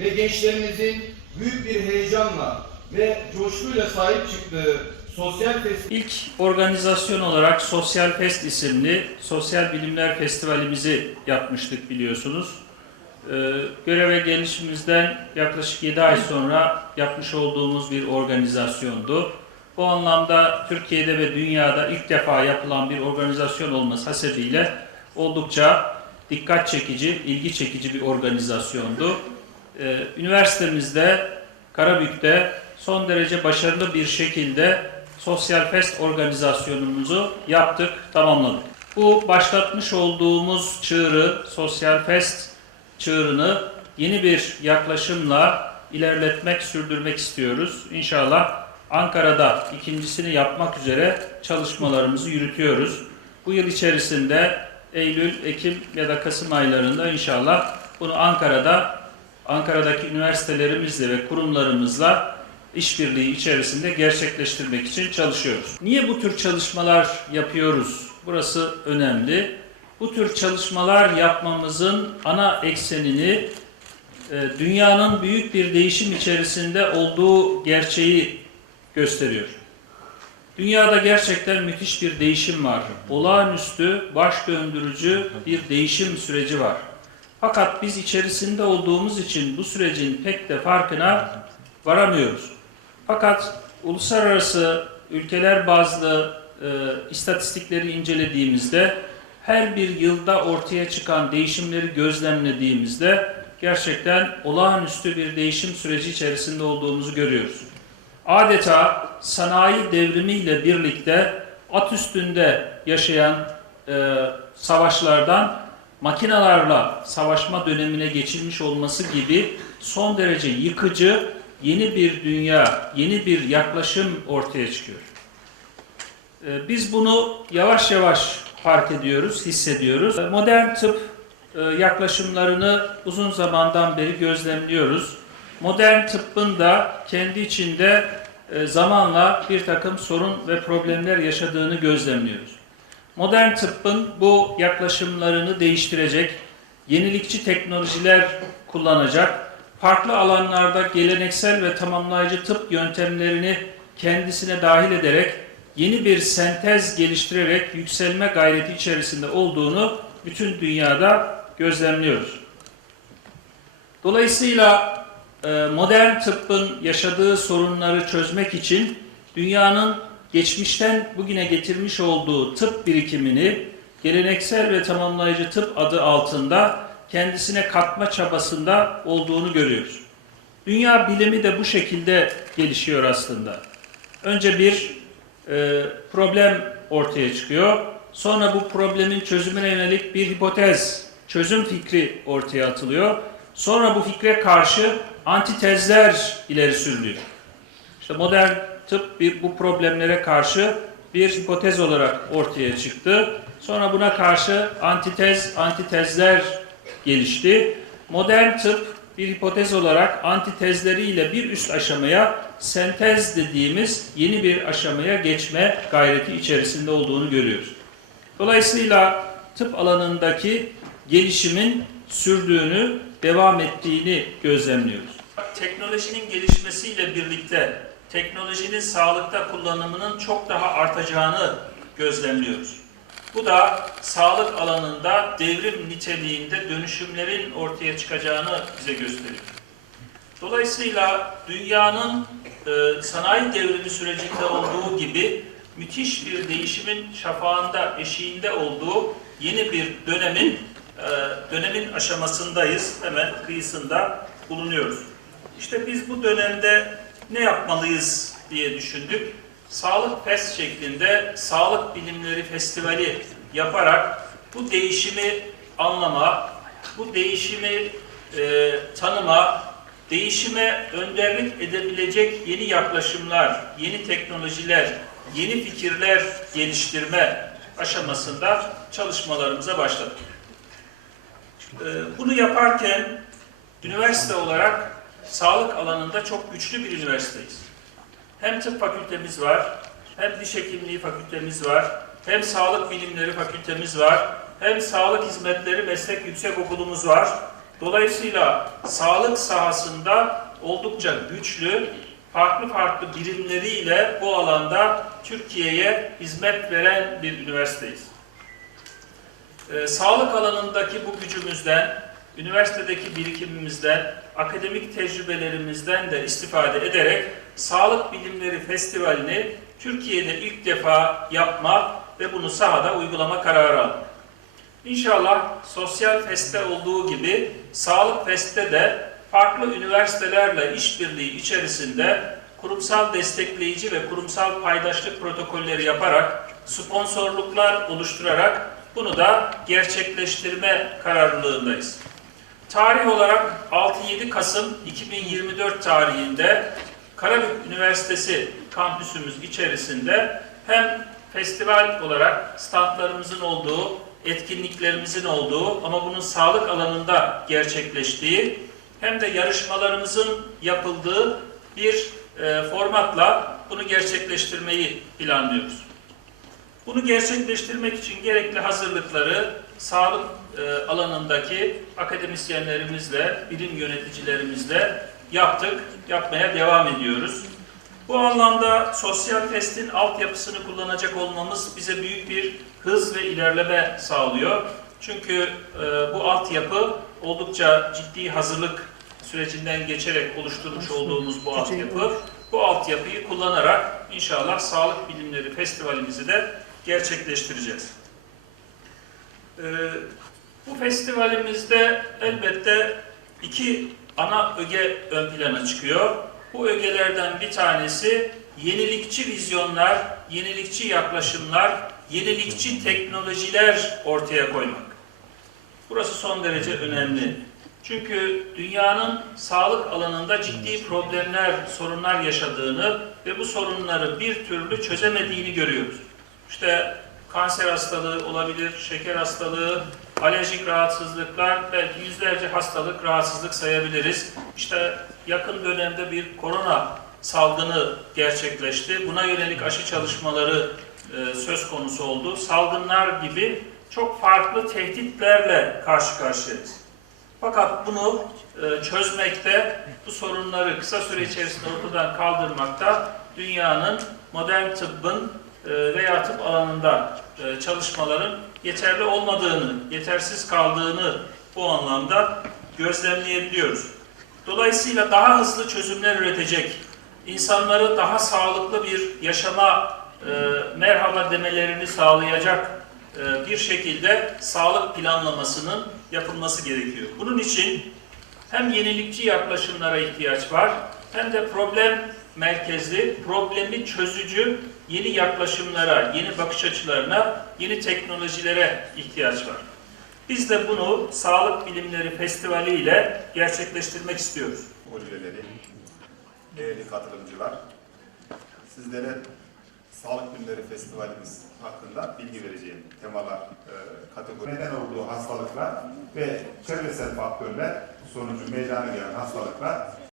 ve gençlerimizin büyük bir heyecanla ve coşkuyla sahip çıktığı Sosyal Fest... İlk organizasyon olarak Sosyal Fest isimli Sosyal Bilimler Festivalimizi yapmıştık biliyorsunuz. Ee, göreve gelişimizden yaklaşık 7 ay sonra yapmış olduğumuz bir organizasyondu. Bu anlamda Türkiye'de ve dünyada ilk defa yapılan bir organizasyon olması hasebiyle oldukça dikkat çekici, ilgi çekici bir organizasyondu. Ee, üniversitemizde Karabük'te son derece başarılı bir şekilde Sosyal Fest organizasyonumuzu yaptık, tamamladık. Bu başlatmış olduğumuz çığırı, Sosyal Fest çığırını yeni bir yaklaşımla ilerletmek, sürdürmek istiyoruz. İnşallah Ankara'da ikincisini yapmak üzere çalışmalarımızı yürütüyoruz. Bu yıl içerisinde Eylül, Ekim ya da Kasım aylarında inşallah bunu Ankara'da Ankara'daki üniversitelerimizle ve kurumlarımızla işbirliği içerisinde gerçekleştirmek için çalışıyoruz. Niye bu tür çalışmalar yapıyoruz? Burası önemli. Bu tür çalışmalar yapmamızın ana eksenini e, dünyanın büyük bir değişim içerisinde olduğu gerçeği gösteriyor. Dünyada gerçekten müthiş bir değişim var. Olağanüstü, baş döndürücü bir değişim süreci var. Fakat biz içerisinde olduğumuz için bu sürecin pek de farkına varamıyoruz. Fakat uluslararası ülkeler bazlı e, istatistikleri incelediğimizde her bir yılda ortaya çıkan değişimleri gözlemlediğimizde gerçekten olağanüstü bir değişim süreci içerisinde olduğumuzu görüyoruz. Adeta sanayi devrimiyle birlikte at üstünde yaşayan e, savaşlardan makinalarla savaşma dönemine geçilmiş olması gibi son derece yıkıcı yeni bir dünya, yeni bir yaklaşım ortaya çıkıyor. Ee, biz bunu yavaş yavaş fark ediyoruz, hissediyoruz. Ee, modern tıp e, yaklaşımlarını uzun zamandan beri gözlemliyoruz. Modern tıbbın da kendi içinde e, zamanla bir takım sorun ve problemler yaşadığını gözlemliyoruz modern tıbbın bu yaklaşımlarını değiştirecek, yenilikçi teknolojiler kullanacak, farklı alanlarda geleneksel ve tamamlayıcı tıp yöntemlerini kendisine dahil ederek yeni bir sentez geliştirerek yükselme gayreti içerisinde olduğunu bütün dünyada gözlemliyoruz. Dolayısıyla e, modern tıbbın yaşadığı sorunları çözmek için dünyanın geçmişten bugüne getirmiş olduğu tıp birikimini geleneksel ve tamamlayıcı tıp adı altında kendisine katma çabasında olduğunu görüyoruz. Dünya bilimi de bu şekilde gelişiyor aslında. Önce bir e, problem ortaya çıkıyor. Sonra bu problemin çözümüne yönelik bir hipotez, çözüm fikri ortaya atılıyor. Sonra bu fikre karşı antitezler ileri sürülüyor. İşte modern tıp bir, bu problemlere karşı bir hipotez olarak ortaya çıktı. Sonra buna karşı antitez, antitezler gelişti. Modern tıp bir hipotez olarak antitezleriyle bir üst aşamaya sentez dediğimiz yeni bir aşamaya geçme gayreti içerisinde olduğunu görüyoruz. Dolayısıyla tıp alanındaki gelişimin sürdüğünü, devam ettiğini gözlemliyoruz. Teknolojinin gelişmesiyle birlikte teknolojinin sağlıkta kullanımının çok daha artacağını gözlemliyoruz. Bu da sağlık alanında devrim niteliğinde dönüşümlerin ortaya çıkacağını bize gösteriyor. Dolayısıyla dünyanın e, sanayi devrimi sürecinde olduğu gibi müthiş bir değişimin şafağında, eşiğinde olduğu yeni bir dönemin e, dönemin aşamasındayız. Hemen kıyısında bulunuyoruz. İşte biz bu dönemde ne yapmalıyız diye düşündük. Sağlık Fest şeklinde Sağlık Bilimleri Festivali yaparak bu değişimi anlama, bu değişimi e, tanıma, değişime önderlik edebilecek yeni yaklaşımlar, yeni teknolojiler, yeni fikirler geliştirme aşamasında çalışmalarımıza başladık. E, bunu yaparken üniversite olarak sağlık alanında çok güçlü bir üniversiteyiz. Hem tıp fakültemiz var, hem diş hekimliği fakültemiz var, hem sağlık bilimleri fakültemiz var, hem sağlık hizmetleri meslek yüksek okulumuz var. Dolayısıyla sağlık sahasında oldukça güçlü, farklı farklı birimleriyle bu alanda Türkiye'ye hizmet veren bir üniversiteyiz. Ee, sağlık alanındaki bu gücümüzden, üniversitedeki birikimimizden akademik tecrübelerimizden de istifade ederek Sağlık Bilimleri Festivali'ni Türkiye'de ilk defa yapma ve bunu sahada uygulama kararı aldık. İnşallah sosyal feste olduğu gibi sağlık feste de farklı üniversitelerle işbirliği içerisinde kurumsal destekleyici ve kurumsal paydaşlık protokolleri yaparak sponsorluklar oluşturarak bunu da gerçekleştirme kararlılığındayız. Tarih olarak 6-7 Kasım 2024 tarihinde Karabük Üniversitesi kampüsümüz içerisinde hem festival olarak standlarımızın olduğu, etkinliklerimizin olduğu ama bunun sağlık alanında gerçekleştiği hem de yarışmalarımızın yapıldığı bir e, formatla bunu gerçekleştirmeyi planlıyoruz. Bunu gerçekleştirmek için gerekli hazırlıkları sağlık e, alanındaki akademisyenlerimizle, bilim yöneticilerimizle yaptık, yapmaya devam ediyoruz. Bu anlamda sosyal testin altyapısını kullanacak olmamız bize büyük bir hız ve ilerleme sağlıyor. Çünkü e, bu altyapı oldukça ciddi hazırlık sürecinden geçerek oluşturmuş olduğumuz bu altyapı, bu altyapıyı kullanarak inşallah Sağlık Bilimleri Festivalimizi de gerçekleştireceğiz. Ee, bu festivalimizde elbette iki ana öge ön plana çıkıyor. Bu ögelerden bir tanesi yenilikçi vizyonlar, yenilikçi yaklaşımlar, yenilikçi teknolojiler ortaya koymak. Burası son derece önemli. Çünkü dünyanın sağlık alanında ciddi problemler, sorunlar yaşadığını ve bu sorunları bir türlü çözemediğini görüyoruz. İşte kanser hastalığı olabilir, şeker hastalığı, alerjik rahatsızlıklar, belki yüzlerce hastalık, rahatsızlık sayabiliriz. İşte yakın dönemde bir korona salgını gerçekleşti. Buna yönelik aşı çalışmaları e, söz konusu oldu. Salgınlar gibi çok farklı tehditlerle karşı karşıyayız. Fakat bunu e, çözmekte, bu sorunları kısa süre içerisinde ortadan kaldırmakta dünyanın modern tıbbın e, veya tıp alanında e, çalışmaların yeterli olmadığını, yetersiz kaldığını bu anlamda gözlemleyebiliyoruz. Dolayısıyla daha hızlı çözümler üretecek, insanları daha sağlıklı bir yaşama e, merhaba demelerini sağlayacak bir şekilde sağlık planlamasının yapılması gerekiyor. Bunun için hem yenilikçi yaklaşımlara ihtiyaç var, hem de problem merkezli, problemi çözücü yeni yaklaşımlara, yeni bakış açılarına, yeni teknolojilere ihtiyaç var. Biz de bunu Sağlık Bilimleri Festivali ile gerçekleştirmek istiyoruz. Hocaları, değerli katılımcılar, sizlere Sağlık Bilimleri Festivalimiz hakkında bilgi vereceğim. Temalar, e, kategori, neden olduğu hastalıklar ve çevresel faktörler sonucu meydana gelen hastalıklar